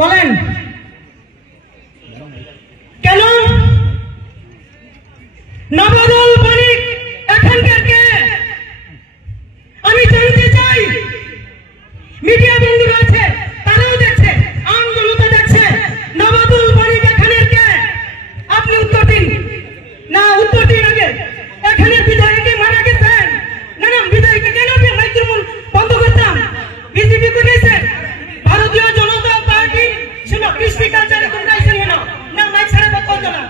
বলেন কেন নবদল বণিক এখানকার কে? আমি জানতে চাই। মিডিয়া বন্ধুরা আছে, তারাও দেখছে, আন্দোলন দেখছে। নবদল বণিক এখানের কে? আপনি উত্তর দিন। না, উত্তর দিন আগে। এখানে বিধায়কে মারা গেছেন। না না, বিধায়কে কেন মাইক্রোফোন বন্ধ করতাম? বিজেপি করেছে, ভারতীয় জনতা পার্টি শোনো, কৃষ্টি কালচারে তোমরা আইছেন কেন? না, মাইক ছাড়া বাদ করতো না।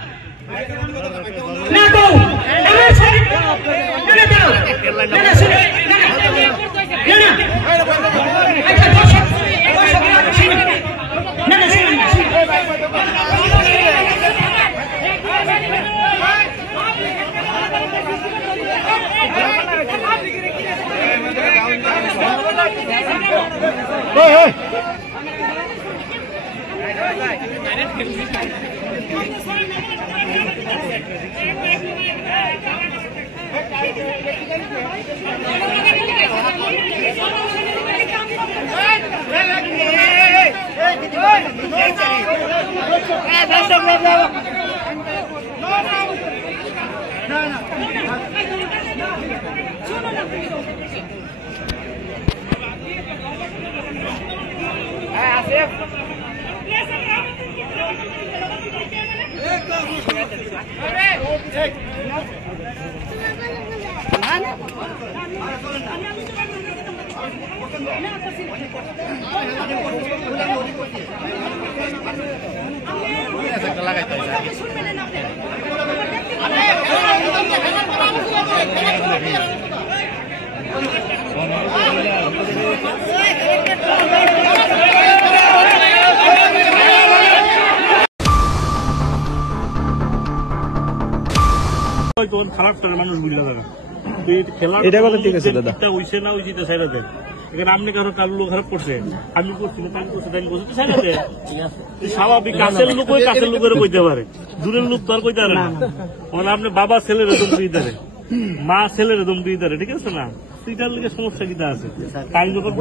না গো, আমার শরীর না না দাও না না শুনে না না না না আচ্ছা দর্শক না না শুনুন খারাপ করে মানুষ বুঝলে দাদা এটা কথা ঠিক আছে দাদা হইছে না ওই জিতে সাইরা দেয় এখানে আপনি কারো কারো লোক খারাপ করছে আমি করছি না তাই করছে তাই করছে সাইরা দেয় স্বাভাবিক কাছের লোক ওই কাছের লোকের কইতে পারে দূরের লোক তো আর কইতে পারে না মানে আপনি বাবা ছেলের এরকম দিয়ে দেয় মা ছেলের এরকম দিয়ে দেয় ঠিক আছে না সেটার লিগে সমস্যা কিটা আছে তাই যখন